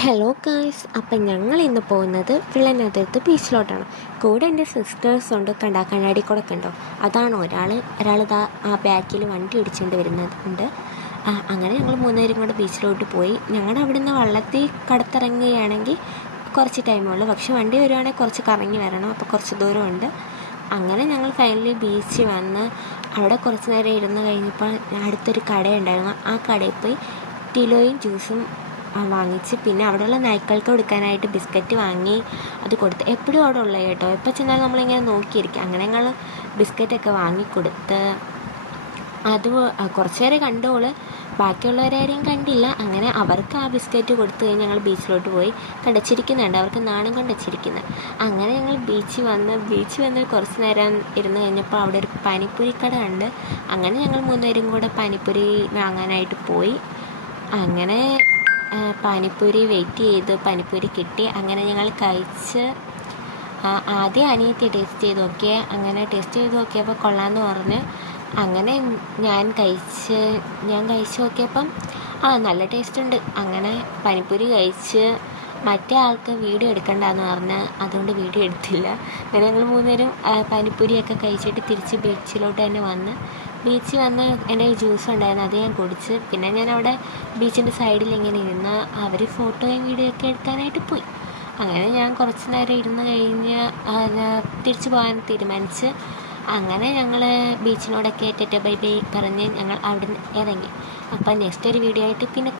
Hello guys, അപ്പം ഞങ്ങൾ ഇന്ന് പോകുന്നത് വിളനകത്ത് ബീച്ചിലോട്ടാണ്. കൂടെ എൻ്റെ സിസ്റ്റേഴ്സ് ഉണ്ട്. കണ്ണാടി കൂടെ കണ്ടോ, അതാണ് ഒരാൾ ഇതാ ആ ബാക്കിൽ വണ്ടി ഇടിച്ചുകൊണ്ട് വരുന്നുണ്ട്. അങ്ങനെ ഞങ്ങൾ മൂന്നുപേരും കൂടെ ബീച്ചിലോട്ട് പോയി. ഞങ്ങളുടെ അവിടെ നിന്ന് വള്ളത്തിൽ കടത്തിറങ്ങുകയാണെങ്കിൽ കുറച്ച് ടൈമുള്ളൂ, പക്ഷെ വണ്ടി വരുവാണെങ്കിൽ കുറച്ച് കറങ്ങി വരണം, അപ്പോൾ കുറച്ച് ദൂരമുണ്ട്. അങ്ങനെ ഞങ്ങൾ ഫൈനലി ബീച്ചിൽ വന്ന് അവിടെ കുറച്ച് നേരം ഇരുന്ന് കഴിഞ്ഞപ്പോൾ അടുത്തൊരു കടയുണ്ടായിരുന്നു. ആ കടയിൽ പോയി ടിലോയും ജ്യൂസും വാങ്ങിച്ച്, പിന്നെ അവിടെയുള്ള നായ്ക്കൾക്ക് കൊടുക്കാനായിട്ട് ബിസ്ക്കറ്റ് വാങ്ങി അത് കൊടുത്ത്. എപ്പോഴും അവിടെ ഉള്ളത് കേട്ടോ, എപ്പോൾ ചെന്നാലും നമ്മളിങ്ങനെ നോക്കിയിരിക്കും. അങ്ങനെ ഞങ്ങൾ ബിസ്ക്കറ്റൊക്കെ വാങ്ങിക്കൊടുത്ത് അത് കുറച്ച് നേരം കണ്ടോള്, ബാക്കിയുള്ളവരാരെയും കണ്ടില്ല. അങ്ങനെ അവർക്ക് ആ ബിസ്ക്കറ്റ് കൊടുത്തു കഴിഞ്ഞ് ഞങ്ങൾ ബീച്ചിലോട്ട് പോയി. കണ്ടച്ചിരിക്കുന്നുണ്ട്, അവർക്ക് നാണം കൊണ്ട് വെച്ചിരിക്കുന്നത്. അങ്ങനെ ഞങ്ങൾ ബീച്ചിൽ വന്ന് കുറച്ച് നേരം ഇരുന്ന് കഴിഞ്ഞപ്പോൾ അവിടെ ഒരു പാനിപ്പൂരി കട ഉണ്ട്. അങ്ങനെ ഞങ്ങൾ മൂന്നുപേരും കൂടെ പാനിപ്പൂരി വാങ്ങാനായിട്ട് പോയി. അങ്ങനെ പാനിപ്പൂരി വെയിറ്റ് ചെയ്ത് പാനിപ്പൂരി കിട്ടി. അങ്ങനെ ഞങ്ങൾ കഴിച്ച് ആദ്യം അനിയത്തി ടേസ്റ്റ് ചെയ്ത് നോക്കിയപ്പോൾ കൊള്ളാമെന്ന് പറഞ്ഞ് അങ്ങനെ ഞാൻ കഴിച്ച് നോക്കിയപ്പം നല്ല ടേസ്റ്റ് ഉണ്ട്. അങ്ങനെ പാനിപ്പൂരി കഴിച്ച് മറ്റേ ആൾക്ക് വീഡിയോ എടുക്കണ്ടെന്ന് പറഞ്ഞ് അതുകൊണ്ട് വീഡിയോ എടുത്തില്ല. അങ്ങനെ ഞങ്ങൾ മൂന്നുപേരും പാനിപ്പൂരിയൊക്കെ കഴിച്ചിട്ട് തിരിച്ച് ബീച്ചിലോട്ട് തന്നെ ബീച്ചിൽ വന്ന് എൻ്റെ ജ്യൂസ് ഉണ്ടായിരുന്നു, അത് ഞാൻ കുടിച്ച്. പിന്നെ ഞാൻ അവിടെ ബീച്ചിൻ്റെ സൈഡിൽ ഇങ്ങനെ ഇരുന്ന് അവർ ഫോട്ടോയും വീഡിയോ ഒക്കെ എടുക്കാനായിട്ട് പോയി. അങ്ങനെ ഞാൻ കുറച്ച് നേരം ഇരുന്ന് കഴിഞ്ഞ് തിരിച്ചു പോകാൻ തീരുമാനിച്ച്. അങ്ങനെ ഞങ്ങൾ ബീച്ചിനോടൊക്കെ ടെറ്റ ബൈ ബൈ പറഞ്ഞ് ഞങ്ങൾ അവിടെ നിന്ന് ഇറങ്ങി. അപ്പം നെക്സ്റ്റ് ഒരു വീഡിയോ ആയിട്ട് പിന്നെ